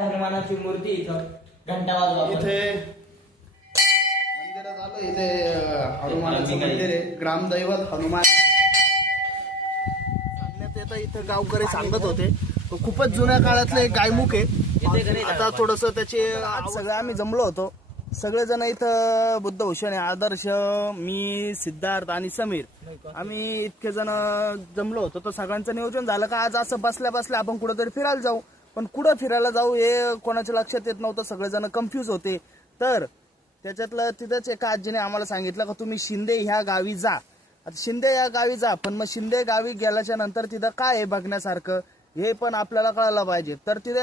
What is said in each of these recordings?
हनुमानाची मूर्ती इथं घंटा वाजवा इथे मंदिरात आलो. इथे हनुमानाचं मंदिर आहे, ग्रामदैवत हनुमान सांगण्यात येतं. इथं गावकरी सांगत होते तो खूपच जुन्या काळातलं एक गायमुख आहे. आता थोडस त्याचे सगळे आम्ही जमलो होतो. सगळेजण इथं बुद्धभूषण आहे, आदर्श, मी, सिद्धार्थ आणि समीर, आम्ही इतके जण जमलो होतो. तर सगळ्यांचं नियोजन झालं का आज असं बसल्या बसल्या आपण कुठेतरी फिरायला जाऊ. पण कुठं फिरायला जाऊ हे कोणाच्या लक्षात येत नव्हतं. सगळेजण कन्फ्यूज होते. तर त्याच्यातलं तिथंच एका आजीने आम्हाला सांगितलं का तुम्ही शिंदे ह्या गावी जा. आता शिंदे या गावी जा, पण मग शिंदे गावी गेल्याच्या नंतर तिथं काय आहे बघण्यासारखं हे पण आपल्याला कळायला पाहिजे. तर तिथे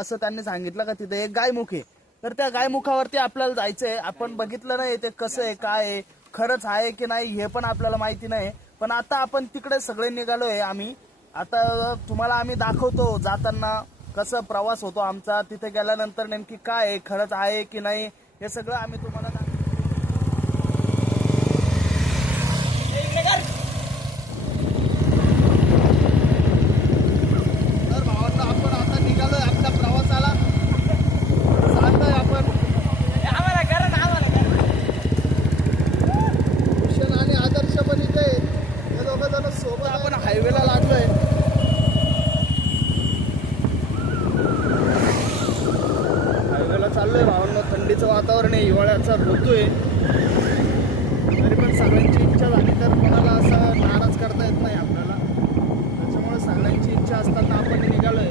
असं त्यांनी सांगितलं का तिथे एक गायमुख आहे. तर त्या गायमुखावरती आपल्याला जायचंय. आपण बघितलं नाही ते कसं आहे, काय आहे, खरंच आहे की नाही हे पण आपल्याला माहिती नाही. पण आता आपण तिकडे सगळे निघालोय आम्ही. आता तुम्हाला आम्ही दाखवतो जाताना कसं प्रवास होतो आमचा. तिथे गेल्यानंतर नेमकी काय आहे, खरंच आहे की नाही हे सगळं आम्ही तुम्हाला तर भावांना आपण आता निघालोय आपल्या प्रवासाला. चालतोय आपण भूषण आणि आदर्श पण इथे हे दोघं जण सोबत. आपण हायवेला लागलोय. हायवेला चाललोय भावांना. थंडीचं वातावरण आहे, हिवाळ्याचा ऋतू आहे. तरी पण सगळ्यांची इच्छा झाली तर कोणाला असं नाराज करता येत नाही आपल्याला. त्याच्यामुळे सगळ्यांची इच्छा असताना आपण निघालोय.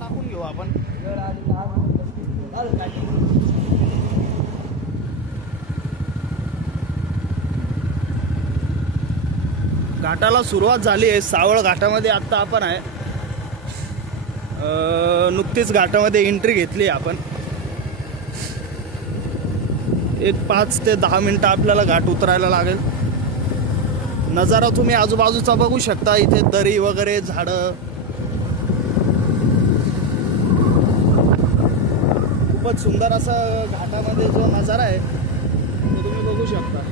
टाकून घेऊ आपण. घाटाला सुरुवात झाली आहे. सावळ घाटामध्ये आत्ता आपण आहे. नुकतीच घाटामध्ये एंट्री घेतली आपण. एक 5 ते 10 मिनिटं आपल्याला घाट उतरायला लागेल. नजारा तुम्ही आजूबाजूचा बघू शकता. इथे दरी वगैरे, झाडं, खूपच सुंदर असा घाटामध्ये जो नजारा आहे तो तुम्ही बघू शकता.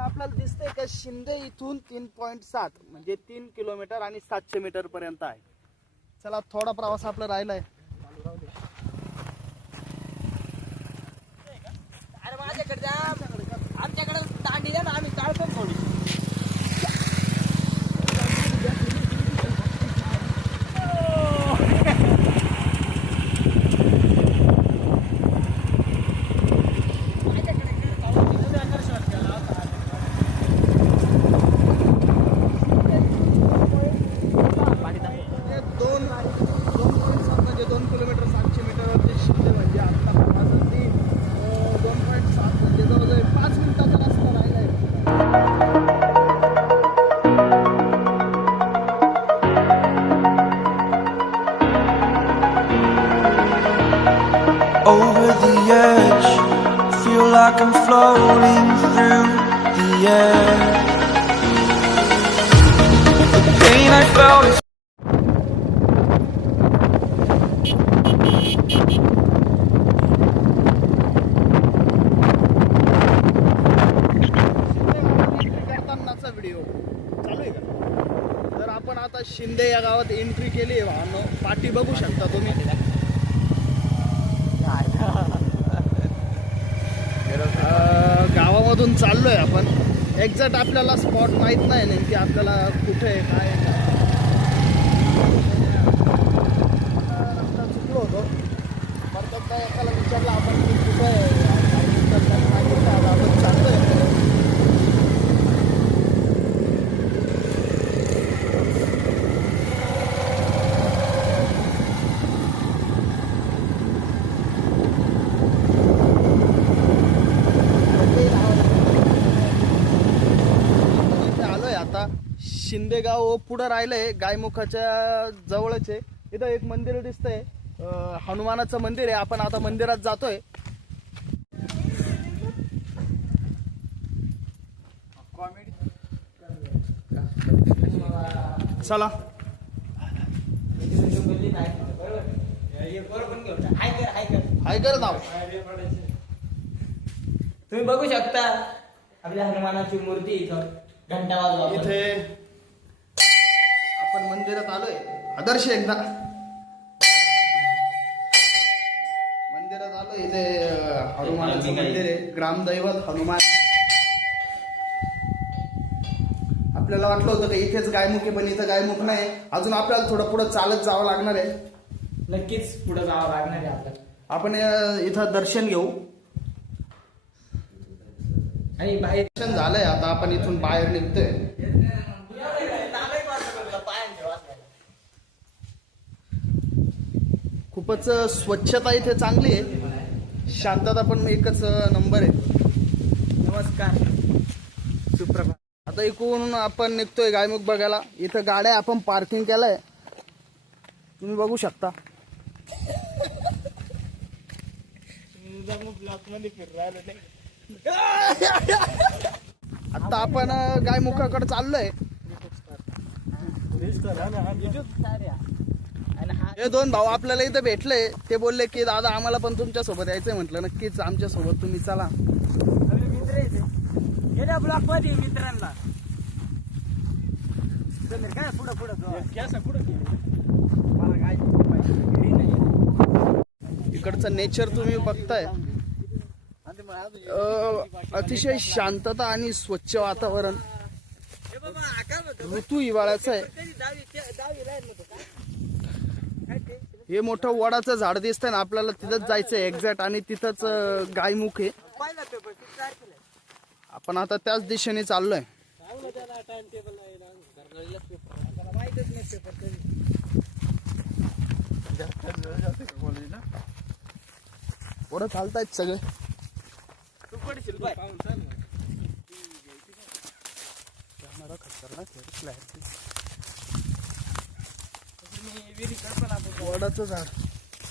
आपल्याला दिसतंय का शिंदे इथून 3.7 म्हणजे 3 किलोमीटर आणि 700 मीटर पर्यंत आहे. चला थोडा प्रवास आपला राहिलाय. अरे माझ्याकडे आमच्याकडे दांडी द्या ना, आम्ही चालतो थोडी. म्हणजे 2.7 म्हणजे जवळजवळ 5 मिनिटाचा रस्ता राहिलाय. over the edge. Feel like I'm floating through the air. The pain I felt is करतानाचा व्हिडिओ चालू आहे का? तर आपण आता शिंदे या गावात एंट्री केली आहे भावांनो. पाठी बघू शकता तुम्ही. गावामधून चाललोय आपण. एक्झॅक्ट आपल्याला स्पॉट माहित नाही नेमकी आपल्याला कुठे आहे काय आहे. रस्ता चुकलो होतो. परत एकदा एकाला विचारलं आपण की कुठे आहे. आपण चाललोय. शिंदेगाव पुढं राहिलंय. गायमुखाच्या जवळच आहे. इथं एक मंदिर दिसतंय. हनुमानाचं मंदिर आहे. आपण आता मंदिरात जातोय. चला हाय कर नाव. तुम्ही बघू शकता आपल्या हनुमानाची मूर्ती इथं घंटा वाजवा. इथे आपण मंदिरात आलोय. आदर्श एकदा मंदिरात आलोय. इथे हनुमानाचं मंदिर आहे. ग्रामदैवत हनुमान. आपल्याला वाटलं होतं की इथेच गायमुख आहे पण इथं गायमुख नाही. अजून आपल्याला थोडं पुढं चालत जावं लागणार आहे. नक्कीच पुढे जावं लागणार आहे आपल्याला. आपण इथं दर्शन घेऊ. आणि बाहेर दर्शन झालंय. आता आपण इथून बाहेर निघतोय. खूपच स्वच्छता इथे चांगली आहे. शांतता पण एकच नंबर आहे. नमस्कार सुप्रभात. आता इकडून आपण निघतोय गायमुख बघायला. इथं गाड्या आपण पार्किंग केलंय. तुम्ही बघू शकता. आता आपण गायमुखाकडे चाललोय. हे दोन भाऊ आपल्याला इथं भेटले. ते बोलले की दादा आम्हाला पण तुमच्या सोबत यायचंय. म्हटलं नक्कीच आमच्या सोबत तुम्ही चला. गेल्या ब्लॉक मध्ये मित्रांना काय पुढं इकडचं नेचर तुम्ही बघताय. अतिशय शांतता आणि स्वच्छ वातावरण. ऋतू हिवाळ्याचा आहे. हे मोठं वडाचं झाड दिसतंय ना आपल्याला. तिथंच जायचंय एक्झॅक्ट. आणि तिथंच गायमुख आहे. आपण आता त्याच दिशेने चाललोय. पुढं चालतायत सगळे. वडाचं झाड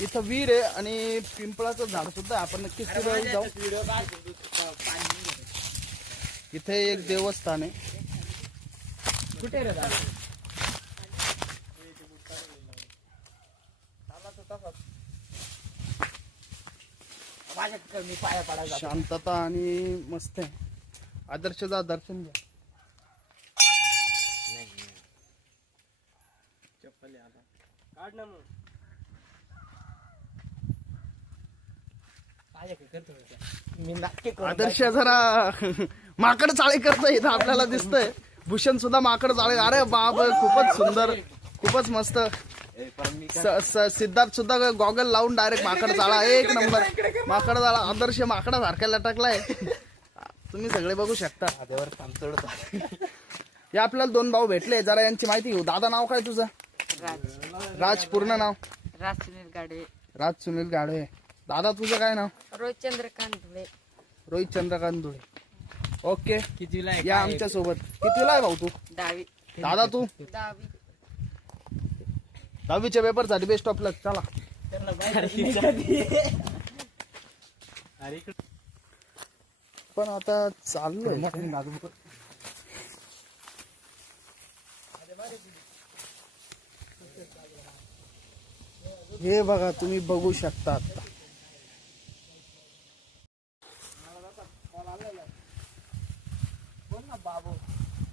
इथं वीर आहे आणि पिंपळाचं झाड सुद्धा. आपण नक्कीच तिथे जाऊ. इथे एक देवस्थान आहे. कुठे रे मी पाया पडा. शांतता आणि मस्त आहे. आदर्श जा दर्शन घ्या. काढ ना मग. मी नक्की आदर्श जरा माकड चाळे करतोय. इथं आपल्याला दिसतंय. भूषण सुद्धा माकड चाळे. अरे बाप खूपच सुंदर खूपच मस्त. सिद्धार्थ सुद्धा गॉगल लावून डायरेक्ट माकड चाळा. एक नंबर माकड चाळा. आदर्श माकडा सारख्या लटकलाय. तुम्ही सगळे बघू शकता. हे आपल्याला दोन भाऊ भेटले. जरा यांची माहिती घेऊ. दादा नाव काय तुझं? राज. पूर्ण नाव? राज सुनील गाडवे. राज सुनील गाडवे. दादा तुझं काय नाव? रोहित चंद्रकांत धुळे. रोहित चंद्रकांत धुळे. ओके कितीला या आमच्या सोबत. कितीला आहे भाऊ तू? 10वी. दादा तू? 10वी. 10वीच्या पेपर साठी बेस्ट ऑफ लक. चला पण आता चाललोय. हे बघा, तुम्ही बघू शकता आता.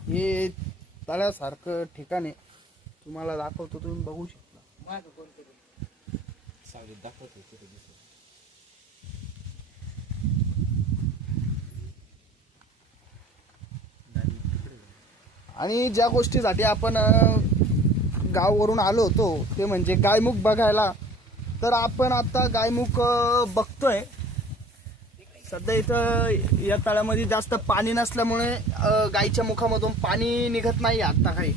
हे तळ्यासारखं ठिकाण आहे, तुम्हाला दाखवतो, तुम्ही बघू शकता. आणि ज्या गोष्टीसाठी आपण गावावरून आलो होतो ते म्हणजे गायमुख बघायला, तर आपण आता गायमुख बघतोय. सध्या इथं या तळ्यामध्ये जास्त पाणी नसल्यामुळे गायीच्या मुखामधून पाणी निघत नाही आता काही.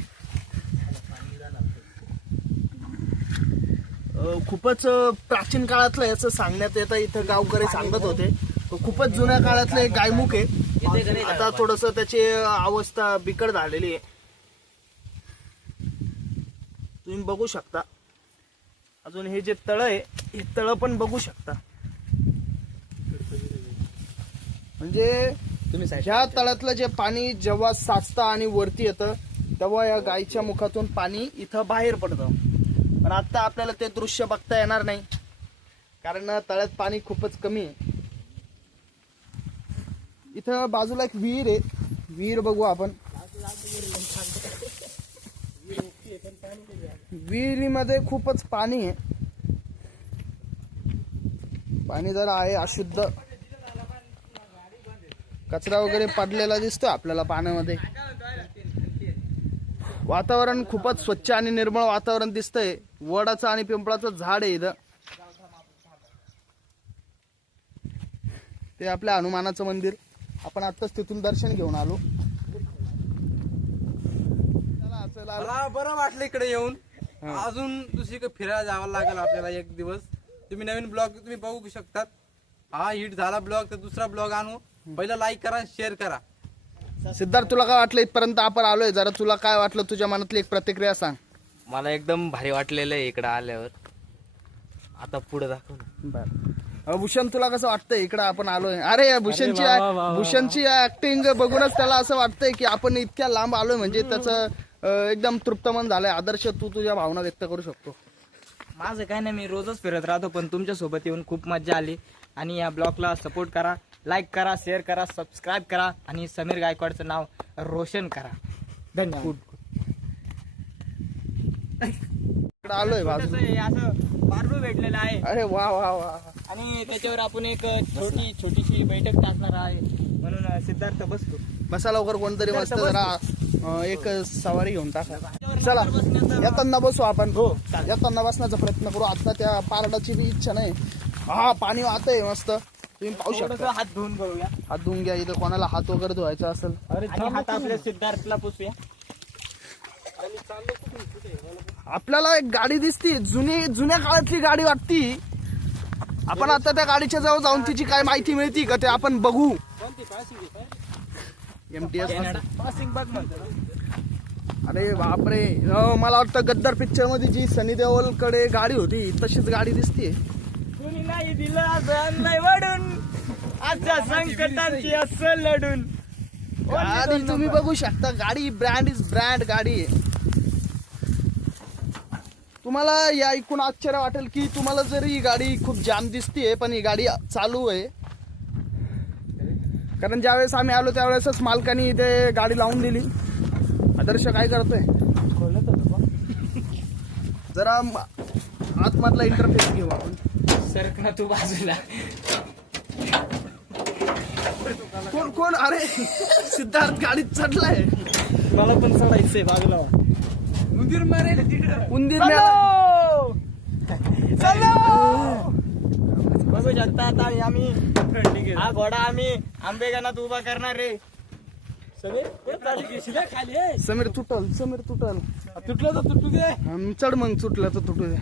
खूपच प्राचीन काळातलं याचं सांगण्यात येतं, इथं गावकरी सांगत होते. खूपच जुन्या काळातलं एक गायमुख आहे. आता थोडस त्याची अवस्था बिकट झालेली आहे, तुम्ही बघू शकता. अजून हे जे तळ आहे, हे तळ पण बघू शकता. म्हणजे ह्या तळ्यातलं जे पाणी जेव्हा साचतं आणि वरती येतं, तेव्हा या गायीच्या मुखातून पाणी इथं बाहेर पडतं. पण आता आपल्याला ते दृश्य बघता येणार नाही, कारण तळ्यात पाणी खूपच कमी आहे. इथं बाजूला एक विहीर आहे, विहीर बघू आपण. विहिरीमध्ये खूपच पाणी आहे, पाणी जरा आहे अशुद्ध, कचरा वगैरे पडलेला दिसतोय आपल्याला पाण्यामध्ये. वातावरण खूपच स्वच्छ आणि निर्मळ वातावरण दिसतंय. वडाचं आणि पिंपळाचं झाड आहे इथं. ते आपल्या हनुमानाचं मंदिर, आपण आत्ताच तिथून दर्शन घेऊन आलो. मला बरं वाटलं इकडे येऊन. अजून दुसरीकडे फिरायला जावं लागेल आपल्याला एक दिवस. तुम्ही नवीन ब्लॉग तुम्ही बघू शकतात. हा हिट झाला ब्लॉग, तर दुसरा ब्लॉग आणू. पहिला लाईक करा, शेअर करा. सिद्धार्थ, तुला काय वाटलं इथपर्यंत आपण आलोय? जरा तुला काय वाटलं, तुझ्या मनातली एक प्रतिक्रिया सांग. मला एकदम भारी वाटलेलं आहे इकडं आल्यावर. आता पुढे दाखव ना. बर, भूषण तुला कसं वाटतंय इकडं आपण आलोय? अरे भूषणची ऍक्टिंग बघूनच त्याला असं वाटतंय की आपण इतक्या लांब आलोय, म्हणजे त्याचं एकदम तृप्त मन झालंय. आदर्श, तू तुझ्या भावना व्यक्त करू शकतो. माझं काय नाही, मी रोजच फिरत राहतो, पण तुमच्या सोबत येऊन खूप मजा आली. आणि या ब्लॉगला सपोर्ट करा, लाईक करा, शेअर करा, सबस्क्राईब करा आणि समीर गायकवाडचं नाव रोशन करा. धन्यवाद. इकडं आलोय बाजू, असं बारडू भेटलेलं आहे. अरे वा वा वा. आणि त्याच्यावर आपण एक छोटीशी बैठक टाकणार आहे, म्हणून सिद्धार्थ बसतो. बसा लवकर, कोणतरी मस्त जरा एक सवारी घेऊन टाका. चला, येताना बसू आपण. हो, येताना बसण्याचा प्रयत्न करू. आता त्या पारडाची बी इच्छा नाही. हा, पाणी वाहतंय मस्त, तुम्ही पाहू शकता. हात धुवून करूया. हात धुवून घ्या. इथं कोणाला हात वगैरे धुवायचा असेल, आणि हात आपल्या सिद्धार्थला पुसूया. आपल्याला एक गाडी दिसती, जुन्या काळातली गाडी वाटती. आपण आता त्या गाडीच्या जवळ जाऊन तिची काय माहिती मिळती का ते आपण बघू. MTS पासिंग बघ म्हणतो. अरे बापरे, मला वाटतं गद्दार पिक्चर मध्ये जी सनी देओल कडे गाडी होती तशीच गाडी दिसतीये. कुणी नाही दिलं असं नाही वाढून, आजच्या संकटांची असं लढून. गाडी तुम्ही बघू शकता, गाडी ब्रँड इज ब्रँड गाडी आहे. तुम्हाला या ऐकून आश्चर्य वाटेल की तुम्हाला जरी ही गाडी खूप जाम दिसतीये, पण ही गाडी चालू आहे. कारण ज्यावेळेस आम्ही आलो त्यावेळेसच मालकाने इथे गाडी लावून दिली. आदर्श काय करतोय? जरा आतमधला इंटरफेस घेऊ आपण. सरकना तू बाजूला. कोण? अरे सिद्धार्थ गाडीत चढलाय. मला पण चढायचंय बाजूला. उंदीर मारेल तिकडं. उंदीर बघू शकता आता आम्ही हा घोडा आम्ही आंबेगानात उभा करणार रे. समीर तुटल. तुटलं तर तुटू दे. चढ मग, सुटलं तर तुटू दे.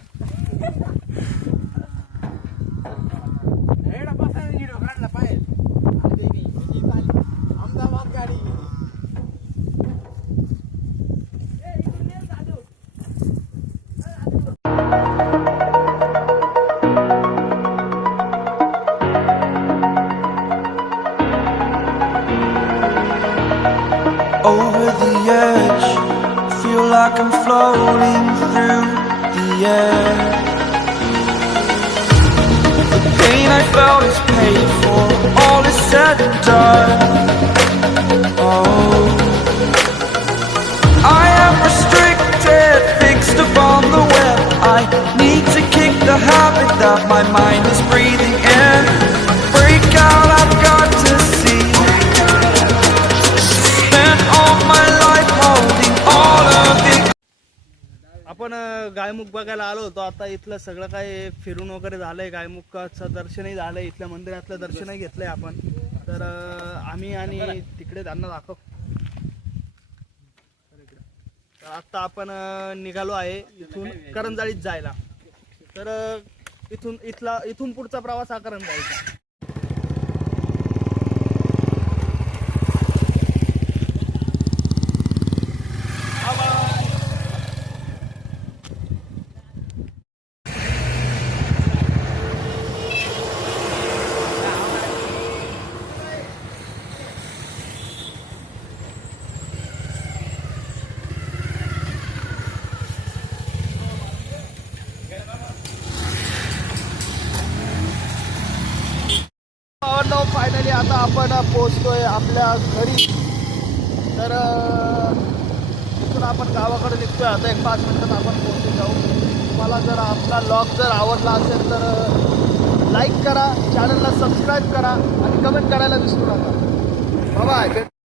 like I'm floating through the air. The pain I felt is paid for, all is said and done. Oh, I am restricted, fixed upon the web. I need to kick the habit that my mind is breathing in. Break out, I've got to see. Spent all my life holding all of it. आपण गायमुख बघायला आलो होतो. आता इथलं सगळं काही फिरून वगैरे झालंय. गायमुखाचं दर्शनही झालंय, इथल्या मंदिरातलं दर्शनही घेतलंय आपण. तर आम्ही आणि तिकडे त्यांना दाखव. तर आता आपण निघालो आहे इथून करंजाळीत जायला. तर इथून पुढचा प्रवास हा करंजाळीचा. फायनली आता आपण पोहोचतोय आपल्या घरी. तर इथून आपण गावाकडे निघतोय. आता एक 5 मिनिटात आपण पोहोचून जाऊ. तुम्हाला जर आपला ब्लॉग जर आवडला असेल तर लाईक करा, चॅनलला सबस्क्राईब करा आणि कमेंट करायला विसरू नका. बाय.